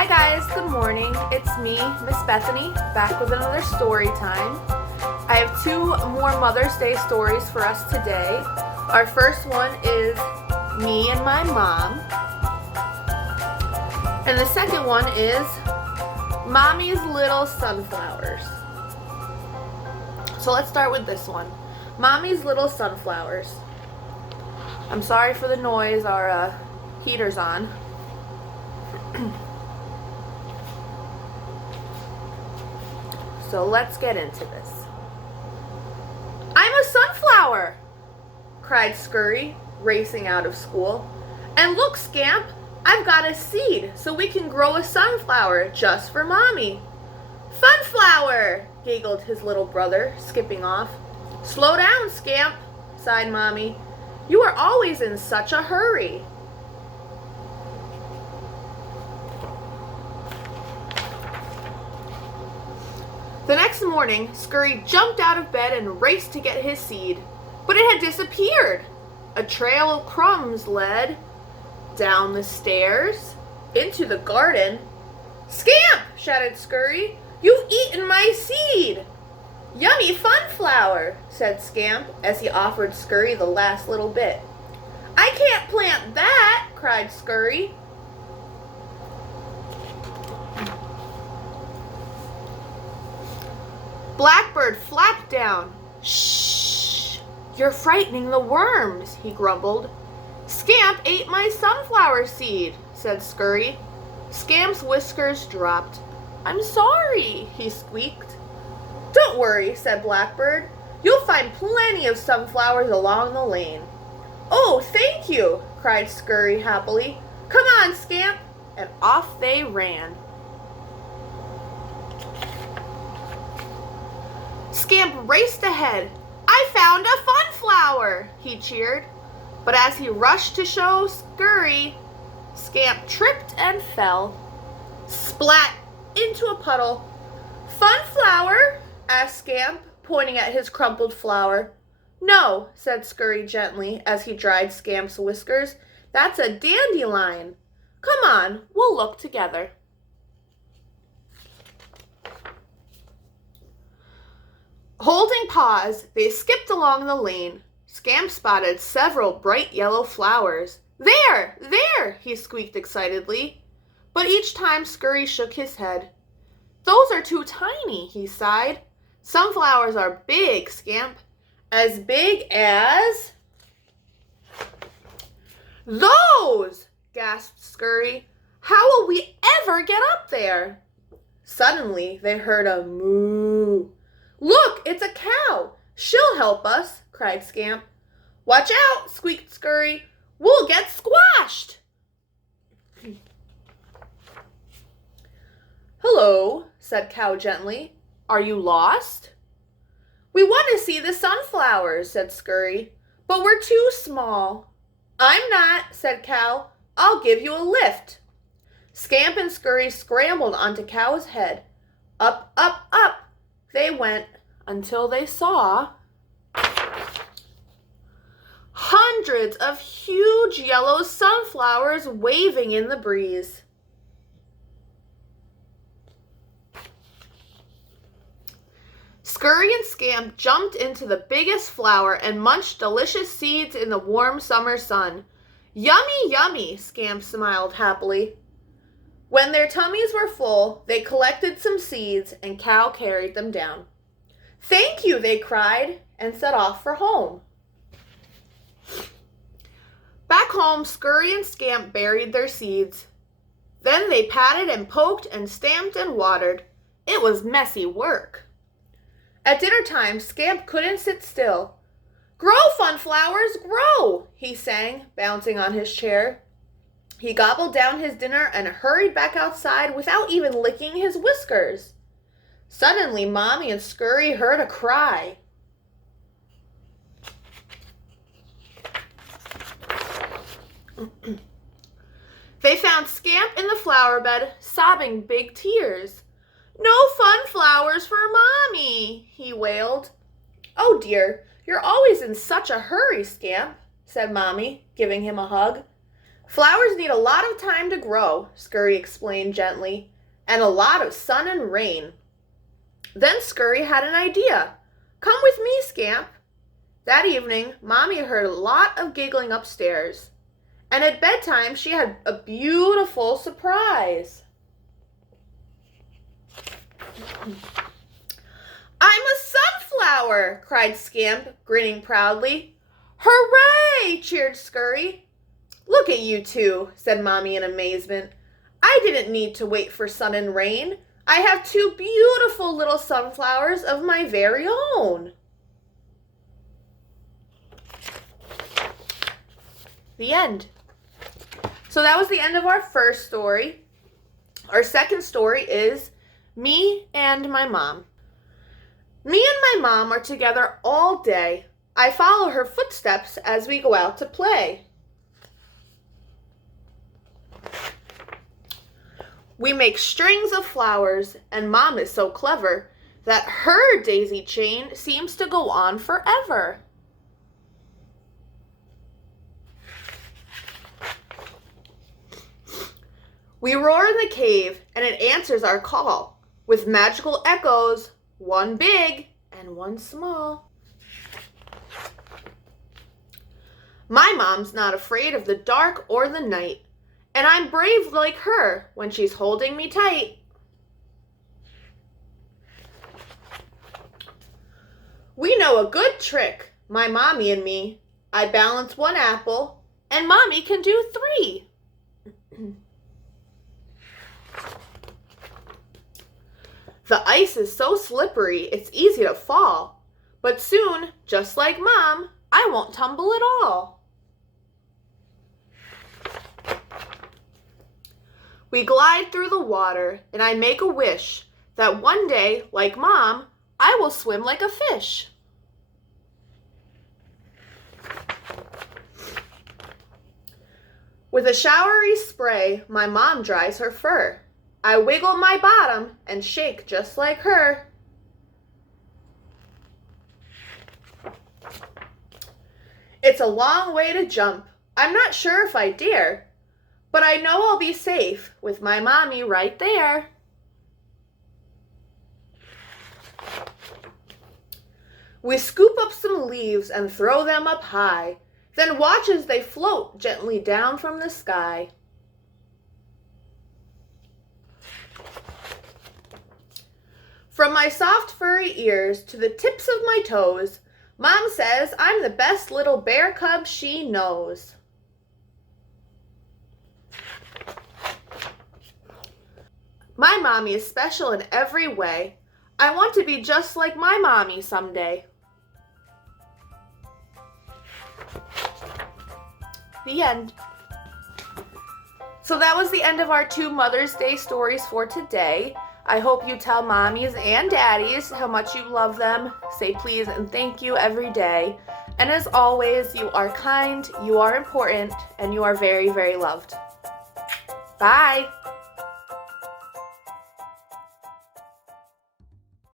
Hi guys, good morning. It's me, Miss Bethany, back with another story time. I have two more Mother's Day stories for us today. Our first one is me and my mom. And the second one is Mommy's Little Sunflowers. So let's start with this one. Mommy's Little Sunflowers. I'm sorry for the noise, our heater's on. So let's get into this. I'm a sunflower, cried Scurry, racing out of school. And look, Scamp, I've got a seed so we can grow a sunflower just for Mommy. Funflower, giggled his little brother, skipping off. Slow down, Scamp, sighed Mommy. You are always in such a hurry. The next morning, Scurry jumped out of bed and raced to get his seed. But it had disappeared. A trail of crumbs led down the stairs, into the garden. Scamp, shouted Scurry, you've eaten my seed. Yummy funflower, said Scamp as he offered Scurry the last little bit. I can't plant that, cried Scurry. Blackbird flapped down. Shh, you're frightening the worms, he grumbled. Scamp ate my sunflower seed, said Scurry. Scamp's whiskers dropped. I'm sorry, he squeaked. Don't worry, said Blackbird. You'll find plenty of sunflowers along the lane. Oh, thank you, cried Scurry happily. Come on, Scamp, and off they ran. Scamp raced ahead. I found a funflower, he cheered. But as he rushed to show Scurry, Scamp tripped and fell. Splat into a puddle. Funflower? Asked Scamp, pointing at his crumpled flower. No, said Scurry gently as he dried Scamp's whiskers. That's a dandelion. Come on, we'll look together. Holding paws, they skipped along the lane. Scamp spotted several bright yellow flowers. There, there, he squeaked excitedly. But each time Scurry shook his head. Those are too tiny, he sighed. Sunflowers are big, Scamp. As big as... Those! Gasped Scurry. How will we ever get up there? Suddenly, they heard a moo. Look, it's a cow. She'll help us, cried Scamp. Watch out, squeaked Scurry. We'll get squashed. Hello, said Cow gently. Are you lost? We want to see the sunflowers, said Scurry, but we're too small. I'm not, said Cow. I'll give you a lift. Scamp and Scurry scrambled onto Cow's head. Up, up, up they went until they saw hundreds of huge yellow sunflowers waving in the breeze. Scurry and Scamp jumped into the biggest flower and munched delicious seeds in the warm summer sun. Yummy, yummy, Scamp smiled happily. When their tummies were full, they collected some seeds and Cow carried them down. Thank you, they cried, and set off for home. Back home, Scurry and Scamp buried their seeds. Then they patted and poked and stamped and watered. It was messy work. At dinner time, Scamp couldn't sit still. Grow, funflowers, grow, he sang, bouncing on his chair. He gobbled down his dinner and hurried back outside without even licking his whiskers. Suddenly, Mommy and Scurry heard a cry. They found Scamp in the flower bed, sobbing big tears. No fun flowers for Mommy, he wailed. Oh dear, you're always in such a hurry, Scamp, said Mommy, giving him a hug. Flowers need a lot of time to grow, Scurry explained gently, and a lot of sun and rain. Then Scurry had an idea. Come with me, Scamp. That evening, Mommy heard a lot of giggling upstairs. And at bedtime, she had a beautiful surprise. I'm a sunflower, cried Scamp, grinning proudly. Hooray, cheered Scurry. Look at you two, said Mommy in amazement. I didn't need to wait for sun and rain. I have two beautiful little sunflowers of my very own. The end. So that was the end of our first story. Our second story is Me and My Mom. Me and my mom are together all day. I follow her footsteps as we go out to play. We make strings of flowers, and Mom is so clever that her daisy chain seems to go on forever. We roar in the cave, and it answers our call with magical echoes, one big and one small. My mom's not afraid of the dark or the night, and I'm brave like her when she's holding me tight. We know a good trick, my mommy and me. I balance one apple, and Mommy can do 3. The ice is so slippery, it's easy to fall. But soon, just like Mom, I won't tumble at all. We glide through the water, and I make a wish that one day, like Mom, I will swim like a fish. With a showery spray, my mom dries her fur. I wiggle my bottom and shake just like her. It's a long way to jump. I'm not sure if I dare, but I know I'll be safe with my mommy right there. We scoop up some leaves and throw them up high, then watch as they float gently down from the sky. From my soft furry ears to the tips of my toes, Mom says I'm the best little bear cub she knows. My mommy is special in every way. I want to be just like my mommy someday. The end. So that was the end of our 2 Mother's Day stories for today. I hope you tell mommies and daddies how much you love them. Say please and thank you every day. And as always, you are kind, you are important, and you are very, very loved. Bye.